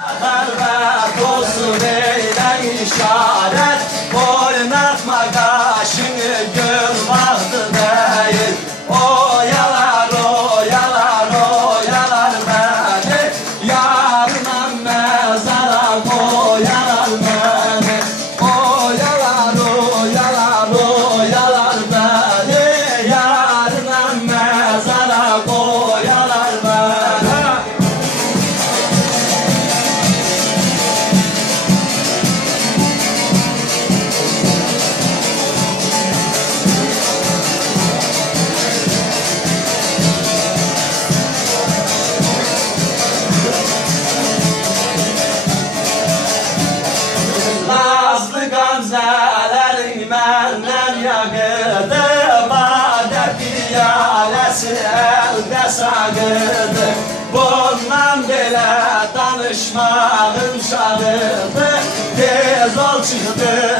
Servet olsun eyle işaret yakıdı Bade piyalesi elde sakıdı Bundan bile danışmağım şahıdı Tez ol çıktı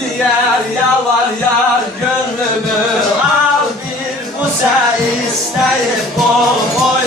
diyer yalvar yar gönlümü. Al bir bu sen isteyip kol koy